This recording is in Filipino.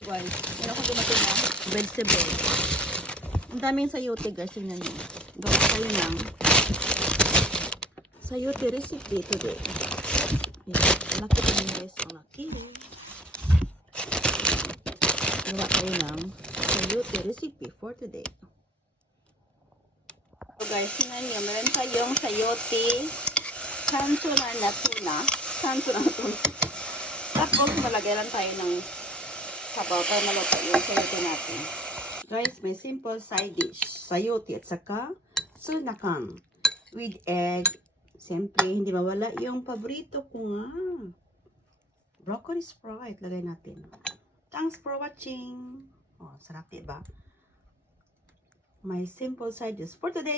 Guys, yun ako dumating na vegetable. Ang daming sayote guys, tingnan nyo. Gawa kayo ng sayote recipe today. Ayan, laki pa nyo guys, ang laki. Gawa kayo ng sayote recipe for today. So guys, tingnan nyo, meron tayong sayote kanso na tuna. Tapos malagay lang tayo ng sabaw para maluto yung sayote natin. Guys, may simple side dish. Sayote at saka sunakang with egg. Siyempre, hindi mawala yung paborito ko nga. Broccoli Sprite. Lagay natin. Thanks for watching. Oh, sarap diba? My simple side dish for today.